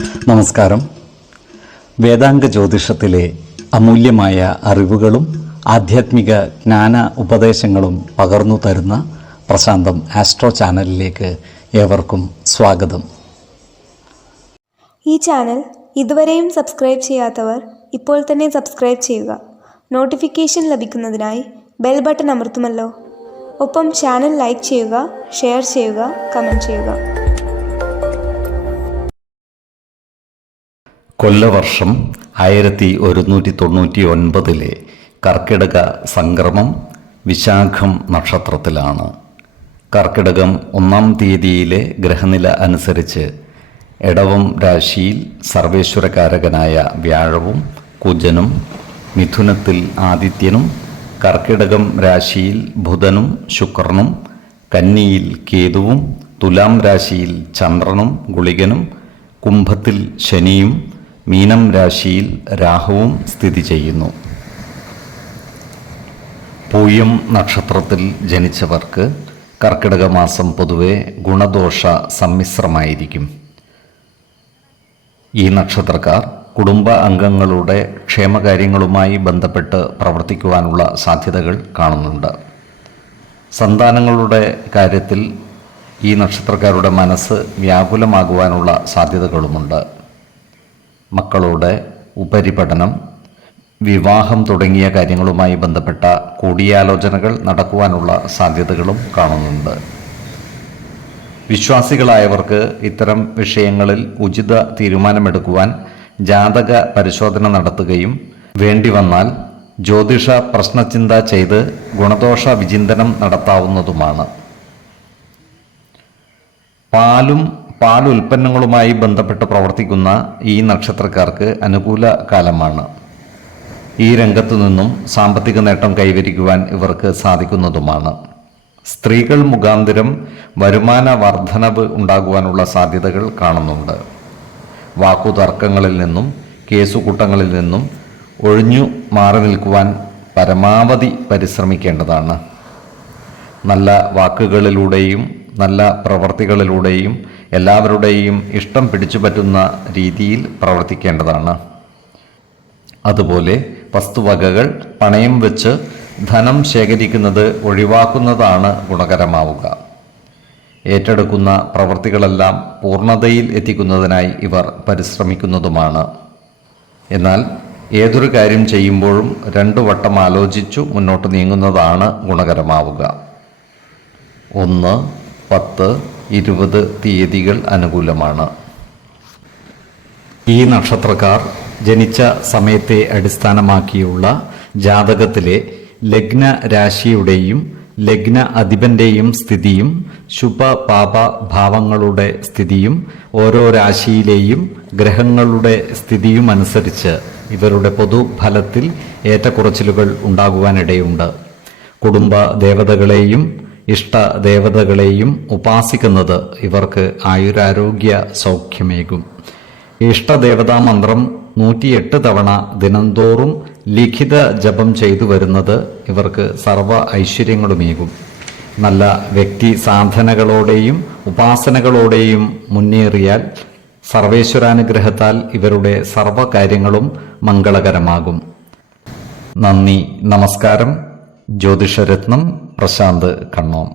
നമസ്കാരം. വേദാംഗ ജ്യോതിഷത്തിലെ അമൂല്യമായ അറിവുകളും ആധ്യാത്മിക ജ്ഞാന ഉപദേശങ്ങളും പകർന്നു തരുന്ന പ്രശാന്തം ആസ്ട്രോ ചാനലിലേക്ക് ഏവർക്കും സ്വാഗതം. ഈ ചാനൽ ഇതുവരെയും സബ്സ്ക്രൈബ് ചെയ്യാത്തവർ ഇപ്പോൾ തന്നെ സബ്സ്ക്രൈബ് ചെയ്യുക. നോട്ടിഫിക്കേഷൻ ലഭിക്കുന്നതിനായി ബെൽ ബട്ടൺ അമർത്തുമല്ലോ. ഒപ്പം ചാനൽ ലൈക്ക് ചെയ്യുക, ഷെയർ ചെയ്യുക, കമൻറ്റ് ചെയ്യുക. കൊല്ലവർഷം 1199 കർക്കിടക സംക്രമം വിശാഖം നക്ഷത്രത്തിലാണ്. കർക്കിടകം 1-ാം തീയതിയിലെ ഗ്രഹനില അനുസരിച്ച് എടവം രാശിയിൽ സർവേശ്വരകാരകനായ വ്യാഴവും കുജനും, മിഥുനത്തിൽ ആദിത്യനും, കർക്കിടകം രാശിയിൽ ബുധനും ശുക്രനും, കന്നിയിൽ കേതുവും, തുലാം രാശിയിൽ ചന്ദ്രനും ഗുളികനും, കുംഭത്തിൽ ശനിയും, മീനം രാശിയിൽ രാഹുവും സ്ഥിതി ചെയ്യുന്നു. പൂയം നക്ഷത്രത്തിൽ ജനിച്ചവർക്ക് കർക്കിടക മാസം പൊതുവെ ഗുണദോഷ സമ്മിശ്രമായിരിക്കും. ഈ നക്ഷത്രക്കാർ കുടുംബ അംഗങ്ങളുടെ ക്ഷേമകാര്യങ്ങളുമായി ബന്ധപ്പെട്ട് പ്രവർത്തിക്കുവാനുള്ള സാധ്യതകൾ കാണുന്നുണ്ട്. സന്താനങ്ങളുടെ കാര്യത്തിൽ ഈ നക്ഷത്രക്കാരുടെ മനസ്സ് വ്യാകുലമാകുവാനുള്ള സാധ്യതകളുമുണ്ട്. മക്കളുടെ ഉപരിപഠനം, വിവാഹം തുടങ്ങിയ കാര്യങ്ങളുമായി ബന്ധപ്പെട്ട കൂടിയാലോചനകൾ നടക്കുവാനുള്ള സാധ്യതകളും കാണുന്നുണ്ട്. വിശ്വാസികളായവർക്ക് ഇത്തരം വിഷയങ്ങളിൽ ഉചിത തീരുമാനമെടുക്കുവാൻ ജാതക പരിശോധന നടത്തുകയും വേണ്ടിവന്നാൽ ജ്യോതിഷ പ്രശ്നചിന്ത ചെയ്ത് ഗുണദോഷ വിചിന്തനം നടത്താവുന്നതുമാണ്. പാലുൽപ്പന്നങ്ങളുമായി ബന്ധപ്പെട്ട് പ്രവർത്തിക്കുന്ന ഈ നക്ഷത്രക്കാർക്ക് അനുകൂല കാലമാണ്. ഈ രംഗത്തു നിന്നും സാമ്പത്തിക നേട്ടം കൈവരിക്കുവാൻ ഇവർക്ക് സാധിക്കുന്നതുമാണ്. സ്ത്രീകൾ മുഖാന്തരം വരുമാന വർധനവ് ഉണ്ടാകുവാനുള്ള സാധ്യതകൾ കാണുന്നുണ്ട്. വാക്കുതർക്കങ്ങളിൽ നിന്നും കേസുകൂട്ടങ്ങളിൽ നിന്നും ഒഴിഞ്ഞു മാറി നിൽക്കുവാൻ പരമാവധി പരിശ്രമിക്കേണ്ടതാണ്. നല്ല വാക്കുകളിലൂടെയും നല്ല പ്രവർത്തികളിലൂടെയും എല്ലാവരുടെയും ഇഷ്ടം പിടിച്ചുപറ്റുന്ന രീതിയിൽ പ്രവർത്തിക്കേണ്ടതാണ്. അതുപോലെ വസ്തുവകകൾ പണയം വെച്ച് ധനം ശേഖരിക്കുന്നത് ഒഴിവാക്കുന്നതാണ് ഗുണകരമാവുക. ഏറ്റെടുക്കുന്ന പ്രവൃത്തികളെല്ലാം പൂർണ്ണതയിൽ എത്തിക്കുന്നതിനായി ഇവർ പരിശ്രമിക്കുന്നതുമാണ്. എന്നാൽ ഏതൊരു കാര്യം ചെയ്യുമ്പോഴും 2 വട്ടം ആലോചിച്ചു മുന്നോട്ട് നീങ്ങുന്നതാണ് ഗുണകരമാവുക. 1, 10, 20 തീയതികൾ അനുകൂലമാണ്. ഈ നക്ഷത്രക്കാർ ജനിച്ച സമയത്തെ അടിസ്ഥാനമാക്കിയുള്ള ജാതകത്തിലെ ലഗ്ന രാശിയുടെയും ലഗ്ന അധിപന്റെയും സ്ഥിതിയും ശുഭ-പാപ ഭാവങ്ങളുടെ സ്ഥിതിയും ഓരോ രാശിയിലെയും ഗ്രഹങ്ങളുടെ സ്ഥിതിയും അനുസരിച്ച് ഇവരുടെ പൊതുഫലത്തിൽ ഏറ്റക്കുറച്ചിലുകൾ ഉണ്ടാകുവാനിടയുണ്ട്. കുടുംബ ദേവതകളെയും ഇഷ്ടദേവതകളെയും ഉപാസിക്കുന്നത് ഇവർക്ക് ആയുരാരോഗ്യ സൗഖ്യമേകും. ഇഷ്ടദേവതാ മന്ത്രം 108 തവണ ദിനംതോറും ലിഖിത ജപം ചെയ്തു വരുന്നത് ഇവർക്ക് സർവ്വ ഐശ്വര്യങ്ങളുമേകും. നല്ല വ്യക്തി സാധനകളോടെയും ഉപാസനകളോടെയും മുന്നേറിയാൽ സർവേശ്വരാനുഗ്രഹത്താൽ ഇവരുടെ സർവ്വകാര്യങ്ങളും മംഗളകരമാകും. നന്ദി, നമസ്കാരം. ജ്യോതിഷരത്നം പ്രശാന്ത് കണ്ണോം.